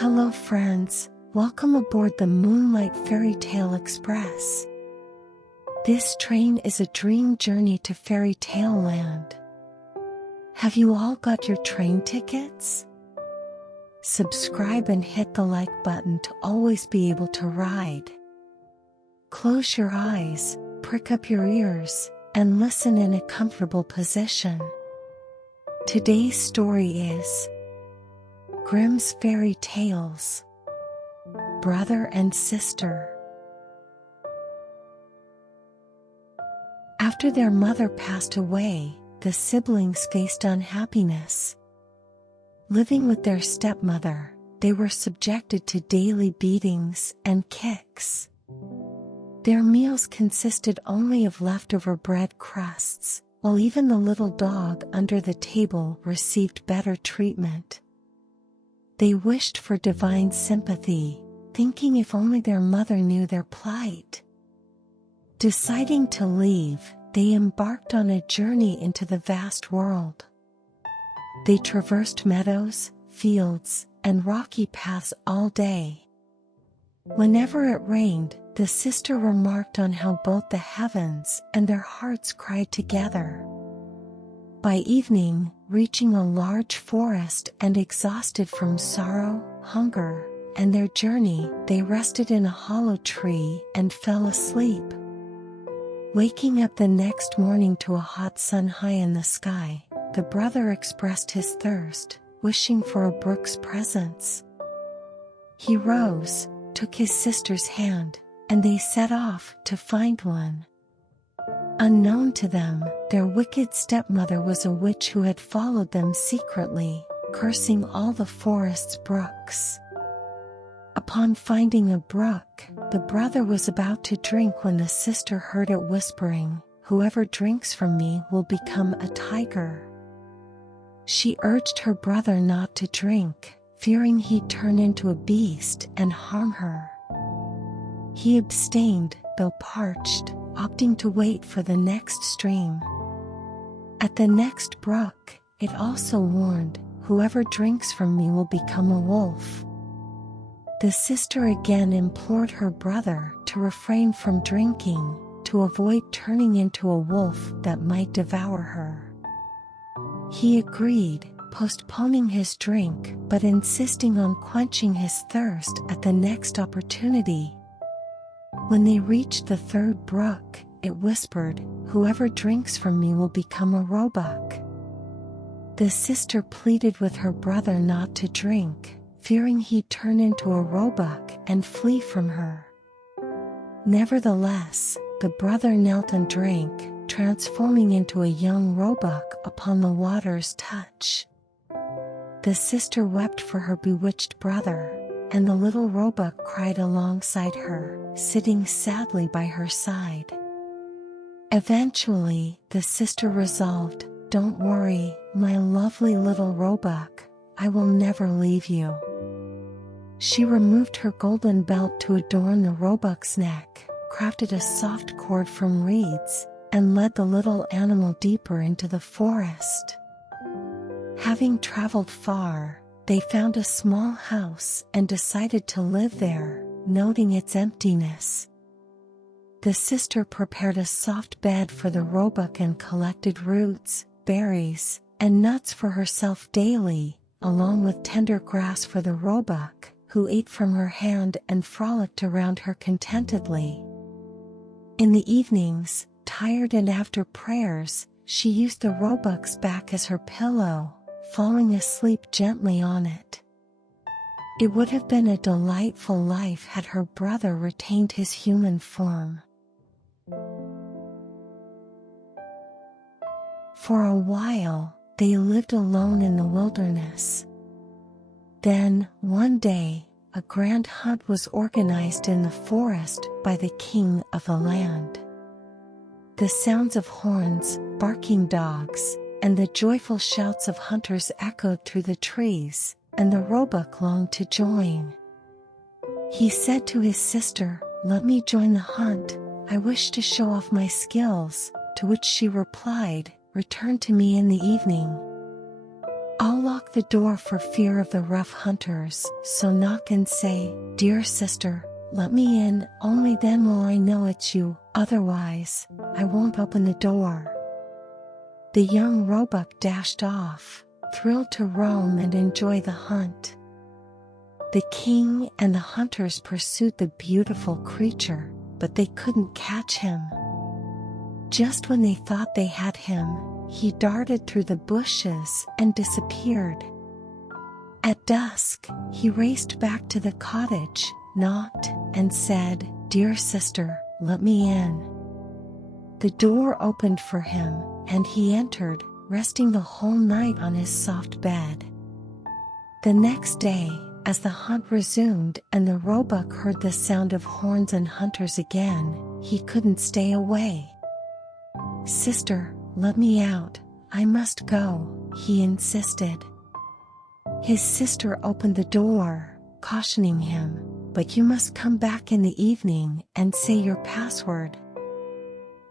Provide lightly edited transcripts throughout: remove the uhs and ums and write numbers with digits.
Hello friends, welcome aboard the Moonlight Fairy Tale Express. This train is a dream journey to fairy tale land. Have you all got your train tickets? Subscribe and hit the like button to always be able to ride. Close your eyes, prick up your ears, and listen in a comfortable position. Today's story is Grimm's Fairy Tales, Brother and Sister. After their mother passed away, the siblings faced unhappiness. Living with their stepmother, they were subjected to daily beatings and kicks. Their meals consisted only of leftover bread crusts, while even the little dog under the table received better treatment. They wished for divine sympathy, thinking if only their mother knew their plight. Deciding to leave, they embarked on a journey into the vast world. They traversed meadows, fields, and rocky paths all day. Whenever it rained, the sister remarked on how both the heavens and their hearts cried together. By evening, reaching a large forest and exhausted from sorrow, hunger, and their journey, they rested in a hollow tree and fell asleep. Waking up the next morning to a hot sun high in the sky, the brother expressed his thirst, wishing for a brook's presence. He rose, took his sister's hand, and they set off to find one. Unknown to them, their wicked stepmother was a witch who had followed them secretly, cursing all the forest's brooks. Upon finding a brook, the brother was about to drink when the sister heard it whispering, "Whoever drinks from me will become a tiger." She urged her brother not to drink, fearing he'd turn into a beast and harm her. He abstained, though parched, opting to wait for the next stream. At the next brook, it also warned, "Whoever drinks from me will become a wolf." The sister again implored her brother to refrain from drinking, to avoid turning into a wolf that might devour her. He agreed, postponing his drink but insisting on quenching his thirst at the next opportunity. When they reached the third brook, it whispered, "Whoever drinks from me will become a roebuck." The sister pleaded with her brother not to drink, fearing he'd turn into a roebuck and flee from her. Nevertheless, the brother knelt and drank, transforming into a young roebuck upon the water's touch. The sister wept for her bewitched brother, and the little roebuck cried alongside her, sitting sadly by her side. Eventually, the sister resolved, "Don't worry, my lovely little roebuck, I will never leave you." She removed her golden belt to adorn the roebuck's neck, crafted a soft cord from reeds, and led the little animal deeper into the forest. Having traveled far, they found a small house and decided to live there, noting its emptiness. The sister prepared a soft bed for the roebuck and collected roots, berries, and nuts for herself daily, along with tender grass for the roebuck, who ate from her hand and frolicked around her contentedly. In the evenings, tired and after prayers, she used the roebuck's back as her pillow, falling asleep gently on it. It would have been a delightful life had her brother retained his human form. For a while, they lived alone in the wilderness. Then, one day, a grand hunt was organized in the forest by the king of the land. The sounds of horns, barking dogs, and the joyful shouts of hunters echoed through the trees, and the roebuck longed to join. He said to his sister, "Let me join the hunt, I wish to show off my skills," to which she replied, "Return to me in the evening." All lock the door for fear of the rough hunters, so knock and say, "Dear sister, let me in, only then will I know it's you, otherwise, I won't open the door." The young roebuck dashed off, thrilled to roam and enjoy the hunt. The king and the hunters pursued the beautiful creature, but they couldn't catch him. Just when they thought they had him, he darted through the bushes and disappeared. At dusk, he raced back to the cottage, knocked, and said, "Dear sister, let me in." The door opened for him, and he entered, resting the whole night on his soft bed. The next day, as the hunt resumed and the roebuck heard the sound of horns and hunters again, he couldn't stay away. "Sister, let me out, I must go," he insisted. His sister opened the door, cautioning him, "But you must come back in the evening and say your password."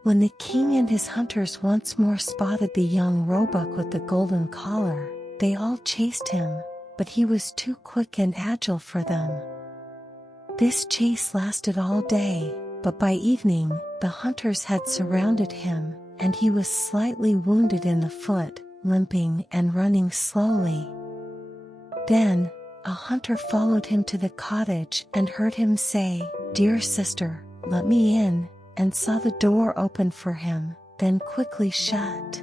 When the king and his hunters once more spotted the young roebuck with the golden collar, they all chased him, but he was too quick and agile for them. This chase lasted all day, but by evening, the hunters had surrounded him, and he was slightly wounded in the foot, limping and running slowly. Then, a hunter followed him to the cottage and heard him say, "Dear sister, let me in," and saw the door open for him, then quickly shut.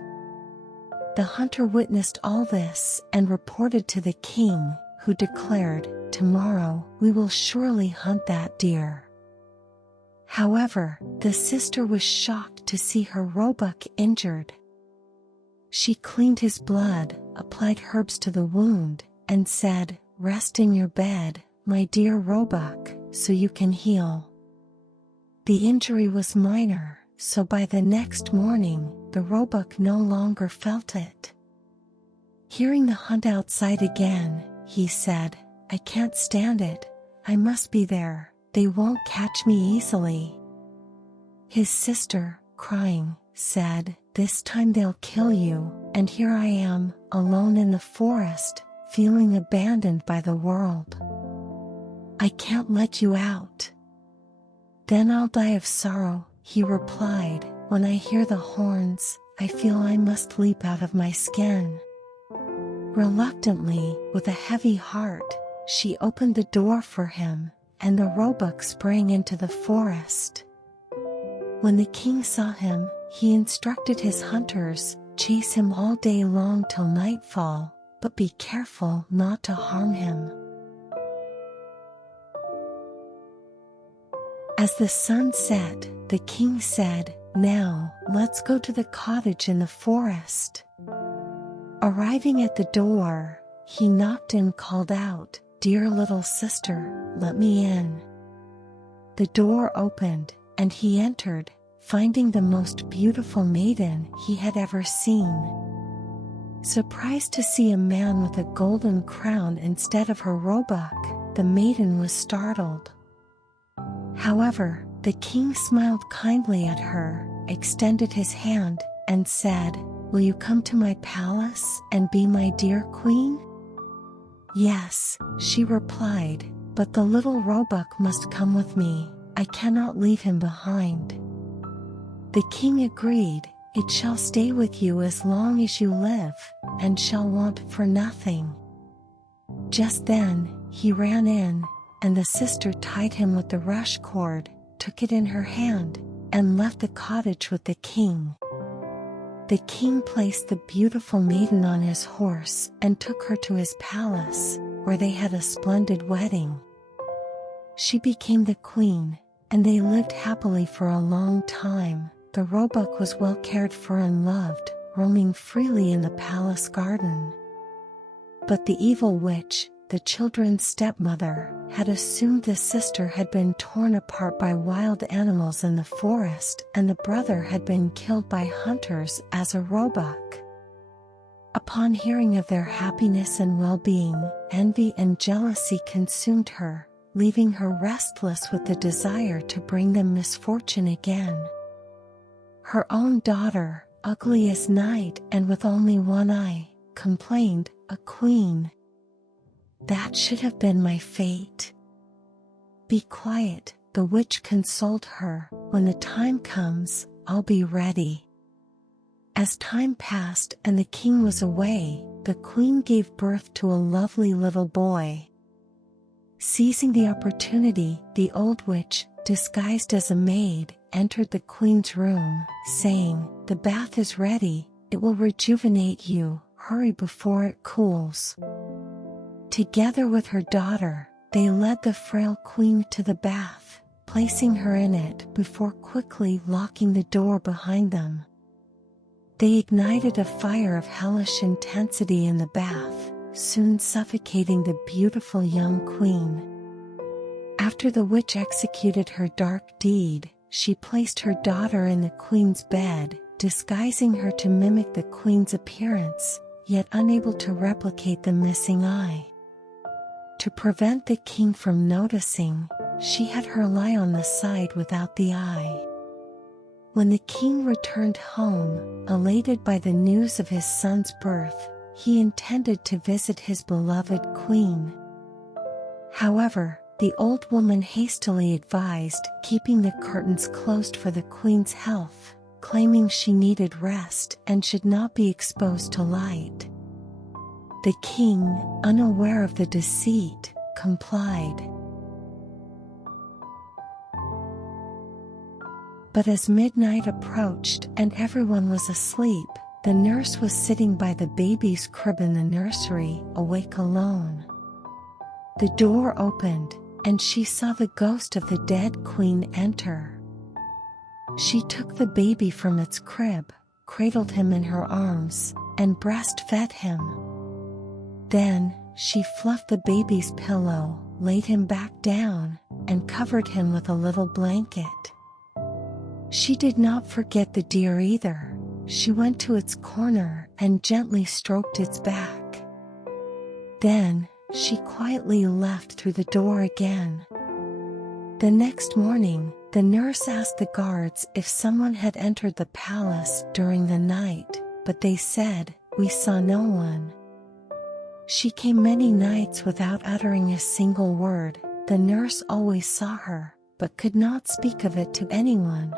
The hunter witnessed all this and reported to the king, who declared, "Tomorrow, we will surely hunt that deer." However, the sister was shocked to see her roebuck injured. She cleaned his blood, applied herbs to the wound, and said, "Rest in your bed, my dear roebuck, so you can heal." The injury was minor, so by the next morning, the roebuck no longer felt it. Hearing the hunt outside again, he said, "I can't stand it, I must be there, they won't catch me easily." His sister, crying, said, "This time they'll kill you, and here I am, alone in the forest, feeling abandoned by the world. I can't let you out." "Then I'll die of sorrow," he replied. "When I hear the horns, I feel I must leap out of my skin." Reluctantly, with a heavy heart, she opened the door for him, and the roebuck sprang into the forest. When the king saw him, he instructed his hunters, "Chase him all day long till nightfall, but be careful not to harm him." As the sun set, the king said, "Now, let's go to the cottage in the forest." Arriving at the door, he knocked and called out, "Dear little sister, let me in." The door opened, and he entered, finding the most beautiful maiden he had ever seen. Surprised to see a man with a golden crown instead of her roebuck, the maiden was startled. However, the king smiled kindly at her, extended his hand, and said, "Will you come to my palace and be my dear queen?" "Yes," she replied, "but the little roebuck must come with me, I cannot leave him behind." The king agreed, "It shall stay with you as long as you live, and shall want for nothing." Just then, he ran in, and the sister tied him with the rush cord, took it in her hand, and left the cottage with the king. The king placed the beautiful maiden on his horse and took her to his palace, where they had a splendid wedding. She became the queen, and they lived happily for a long time. The roebuck was well cared for and loved, roaming freely in the palace garden. But the evil witch, the children's stepmother, had assumed the sister had been torn apart by wild animals in the forest and the brother had been killed by hunters as a roebuck. Upon hearing of their happiness and well-being, envy and jealousy consumed her, leaving her restless with the desire to bring them misfortune again. Her own daughter, ugly as night and with only one eye, complained, "A queen. That should have been my fate." "Be quiet," the witch consoled her. "When the time comes, I'll be ready." As time passed and the king was away, the queen gave birth to a lovely little boy. Seizing the opportunity, the old witch, disguised as a maid, entered the queen's room, saying, "The bath is ready, it will rejuvenate you, hurry before it cools." Together with her daughter, they led the frail queen to the bath, placing her in it before quickly locking the door behind them. They ignited a fire of hellish intensity in the bath, soon suffocating the beautiful young queen. After the witch executed her dark deed, she placed her daughter in the queen's bed, disguising her to mimic the queen's appearance, yet unable to replicate the missing eye. To prevent the king from noticing, she had her lie on the side without the eye. When the king returned home, elated by the news of his son's birth, he intended to visit his beloved queen. However, the old woman hastily advised keeping the curtains closed for the queen's health, claiming she needed rest and should not be exposed to light. The king, unaware of the deceit, complied. But as midnight approached and everyone was asleep, the nurse was sitting by the baby's crib in the nursery, awake alone. The door opened, and she saw the ghost of the dead queen enter. She took the baby from its crib, cradled him in her arms, and breastfed him. Then, she fluffed the baby's pillow, laid him back down, and covered him with a little blanket. She did not forget the deer either. She went to its corner and gently stroked its back. Then, she quietly left through the door again. The next morning, the nurse asked the guards if someone had entered the palace during the night, but they said, "We saw no one." She came many nights without uttering a single word. The nurse always saw her, but could not speak of it to anyone.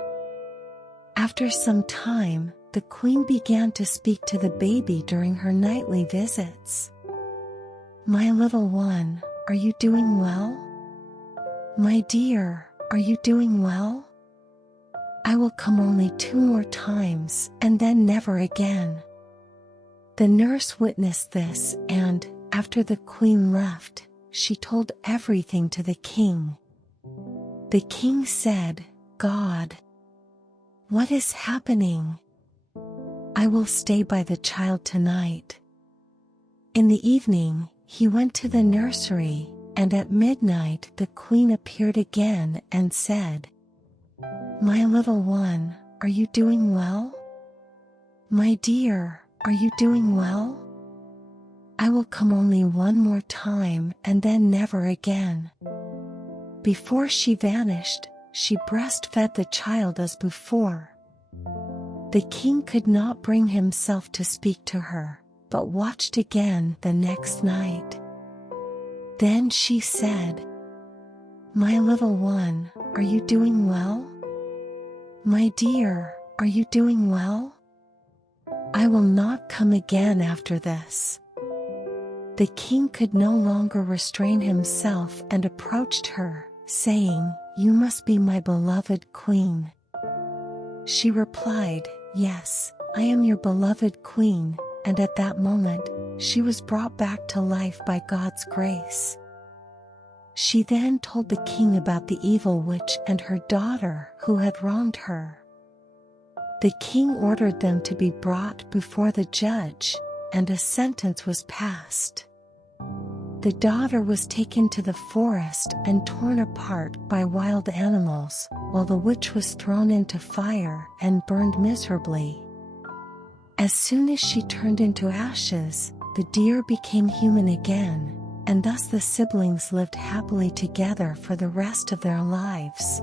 After some time, the queen began to speak to the baby during her nightly visits. "My little one, are you doing well? My dear, are you doing well? I will come only 2 more times and then never again." The nurse witnessed this and, after the queen left, she told everything to the king. The king said, "God, what is happening? I will stay by the child tonight." In the evening, he went to the nursery, and at midnight the queen appeared again and said, "My little one, are you doing well? My dear, are you doing well? I will come only 1 more time and then never again." Before she vanished, she breastfed the child as before. The king could not bring himself to speak to her, but watched again the next night. Then she said, "My little one, are you doing well? My dear, are you doing well? I will not come again after this." The king could no longer restrain himself and approached her, saying, "You must be my beloved queen." She replied, "Yes, I am your beloved queen," and at that moment, she was brought back to life by God's grace. She then told the king about the evil witch and her daughter who had wronged her. The king ordered them to be brought before the judge, and a sentence was passed. The daughter was taken to the forest and torn apart by wild animals, while the witch was thrown into fire and burned miserably. As soon as she turned into ashes, the deer became human again, and thus the siblings lived happily together for the rest of their lives.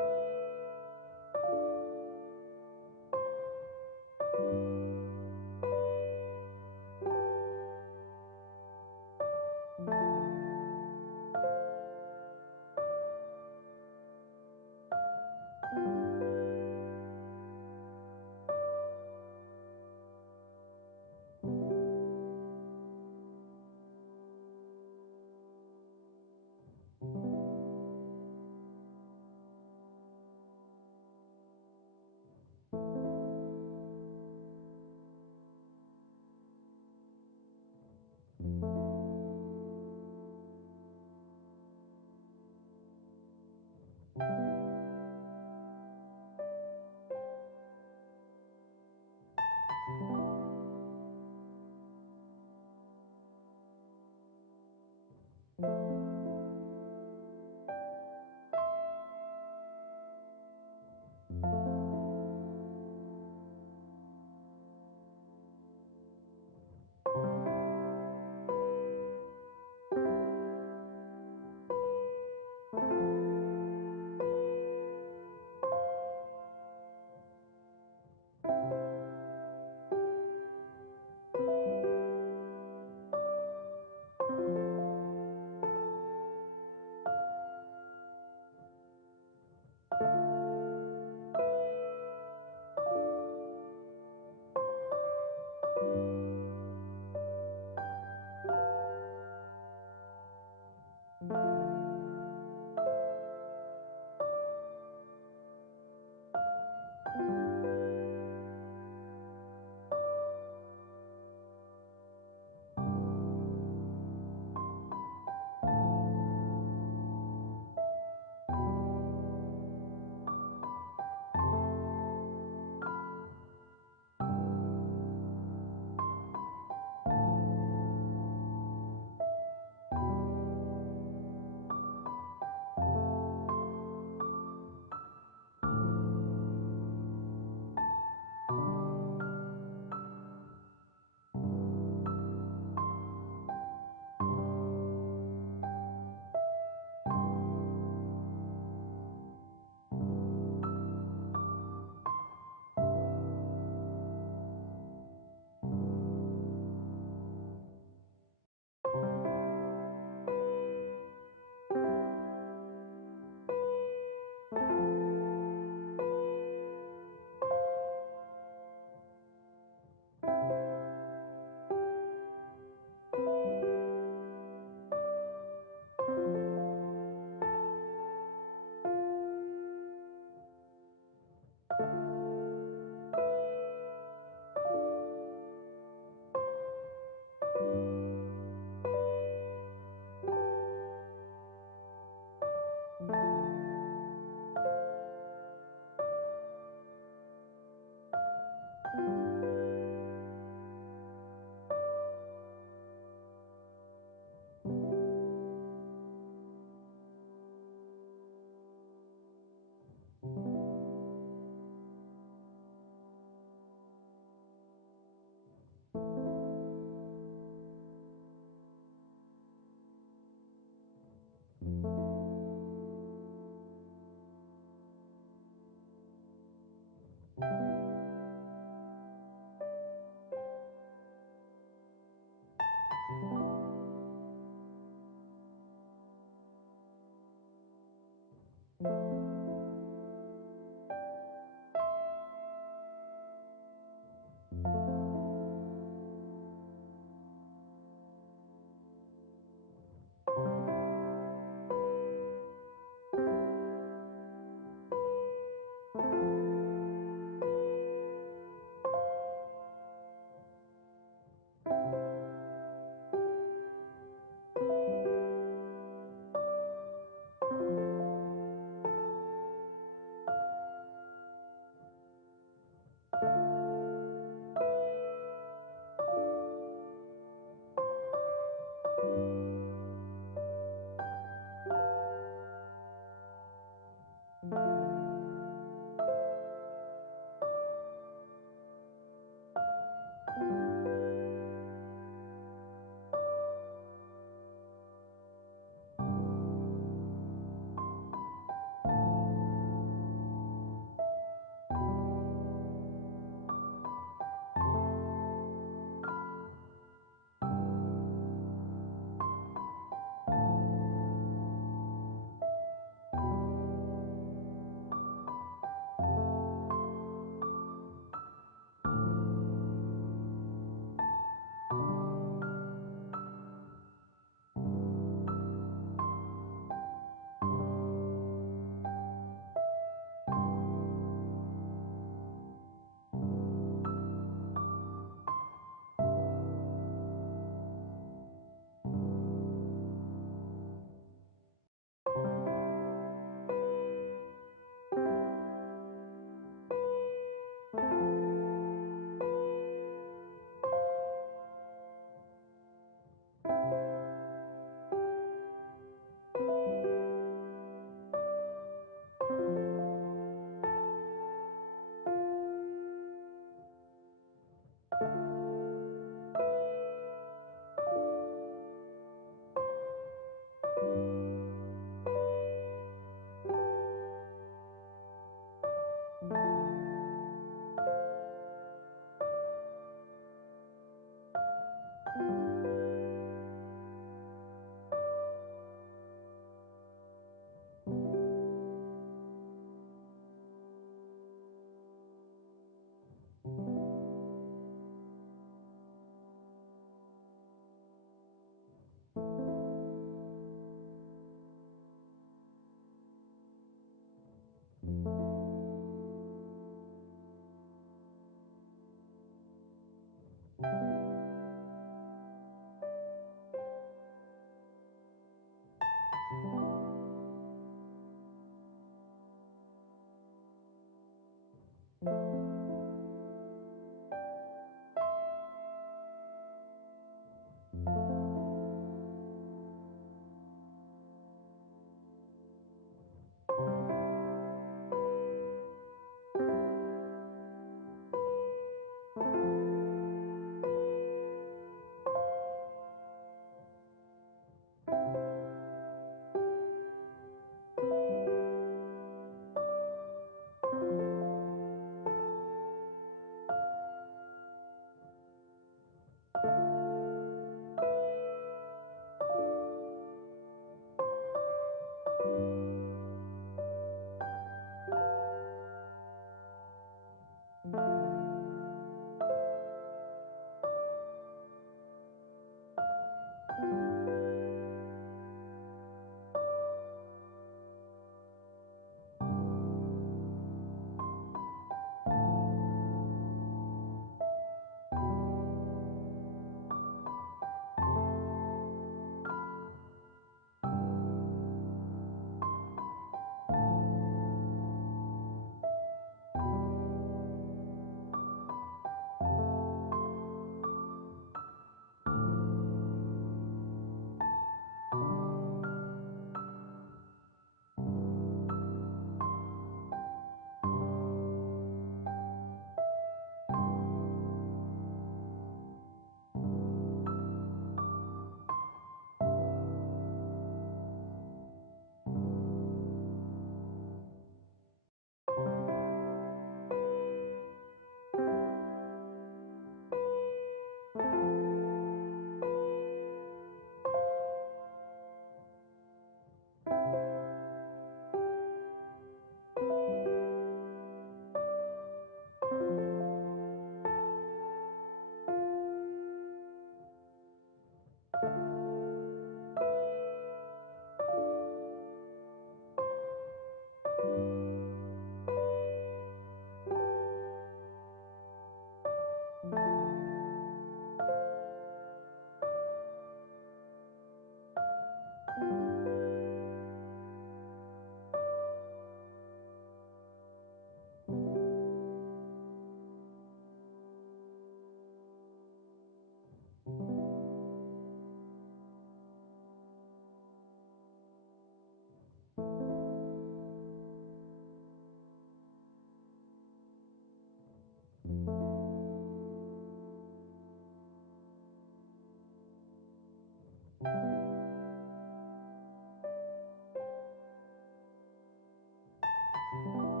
you.